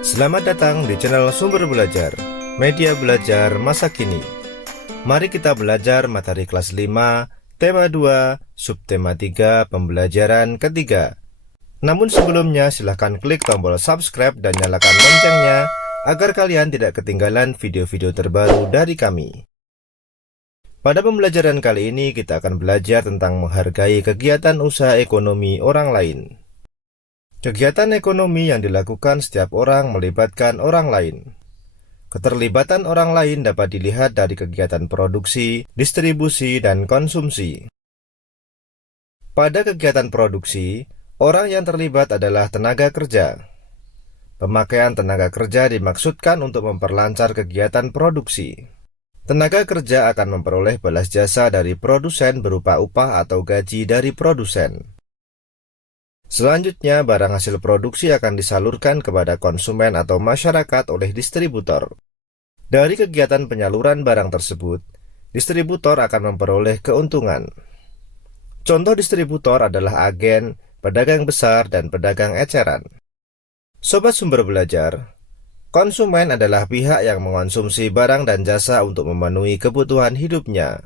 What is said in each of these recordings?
Selamat datang di channel Sumber Belajar, media belajar masa kini. Mari kita belajar materi kelas 5, tema 2, subtema 3, pembelajaran ketiga. Namun sebelumnya silahkan klik tombol subscribe dan nyalakan loncengnya agar kalian tidak ketinggalan video-video terbaru dari kami. Pada pembelajaran kali ini kita akan belajar tentang menghargai kegiatan usaha ekonomi orang lain. Kegiatan ekonomi yang dilakukan setiap orang melibatkan orang lain. Keterlibatan orang lain dapat dilihat dari kegiatan produksi, distribusi, dan konsumsi. Pada kegiatan produksi, orang yang terlibat adalah tenaga kerja. Pemakaian tenaga kerja dimaksudkan untuk memperlancar kegiatan produksi. Tenaga kerja akan memperoleh balas jasa dari produsen berupa upah atau gaji dari produsen. Selanjutnya, barang hasil produksi akan disalurkan kepada konsumen atau masyarakat oleh distributor. Dari kegiatan penyaluran barang tersebut, distributor akan memperoleh keuntungan. Contoh distributor adalah agen, pedagang besar, dan pedagang eceran. Sobat Sumber Belajar, konsumen adalah pihak yang mengonsumsi barang dan jasa untuk memenuhi kebutuhan hidupnya.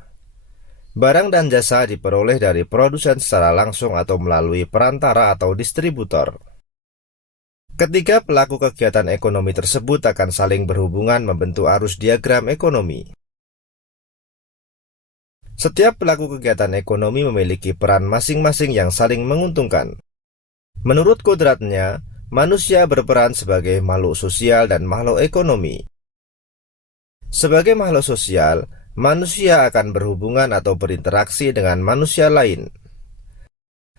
Barang dan jasa diperoleh dari produsen secara langsung atau melalui perantara atau distributor. Ketiga pelaku kegiatan ekonomi tersebut akan saling berhubungan membentuk arus diagram ekonomi. Setiap pelaku kegiatan ekonomi memiliki peran masing-masing yang saling menguntungkan. Menurut kodratnya, manusia berperan sebagai makhluk sosial dan makhluk ekonomi. Sebagai makhluk sosial, manusia akan berhubungan atau berinteraksi dengan manusia lain.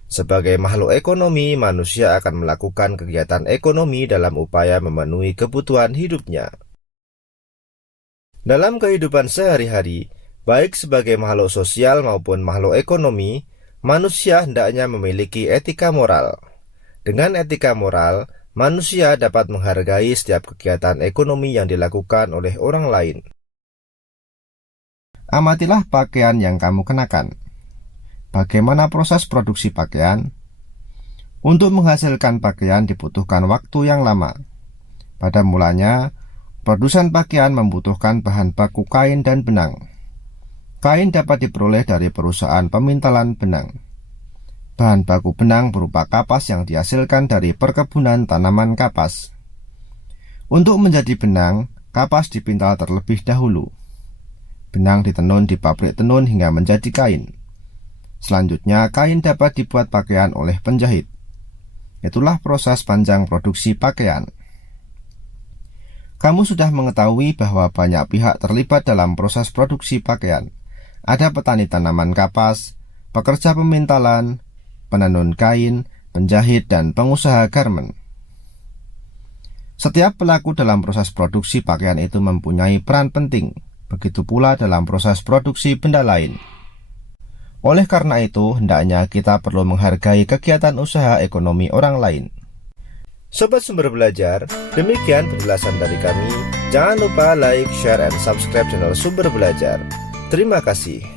Sebagai makhluk ekonomi, manusia akan melakukan kegiatan ekonomi dalam upaya memenuhi kebutuhan hidupnya. Dalam kehidupan sehari-hari, baik sebagai makhluk sosial maupun makhluk ekonomi, manusia hendaknya memiliki etika moral. Dengan etika moral, manusia dapat menghargai setiap kegiatan ekonomi yang dilakukan oleh orang lain. Amatilah pakaian yang kamu kenakan. Bagaimana proses produksi pakaian? Untuk menghasilkan pakaian dibutuhkan waktu yang lama. Pada mulanya, produsen pakaian membutuhkan bahan baku kain dan benang. Kain dapat diperoleh dari perusahaan pemintalan benang. Bahan baku benang berupa kapas yang dihasilkan dari perkebunan tanaman kapas. Untuk menjadi benang, kapas dipintal terlebih dahulu. Benang ditenun di pabrik tenun hingga menjadi kain. Selanjutnya, kain dapat dibuat pakaian oleh penjahit. Itulah proses panjang produksi pakaian. Kamu sudah mengetahui bahwa banyak pihak terlibat dalam proses produksi pakaian. Ada petani tanaman kapas, pekerja pemintalan, penenun kain, penjahit, dan pengusaha garmen. Setiap pelaku dalam proses produksi pakaian itu mempunyai peran penting, begitu pula dalam proses produksi benda lain. Oleh karena itu, hendaknya kita perlu menghargai kegiatan usaha ekonomi orang lain. Sobat Sumber Belajar, demikian penjelasan dari kami. Jangan lupa like, share, dan subscribe channel Sumber Belajar. Terima kasih.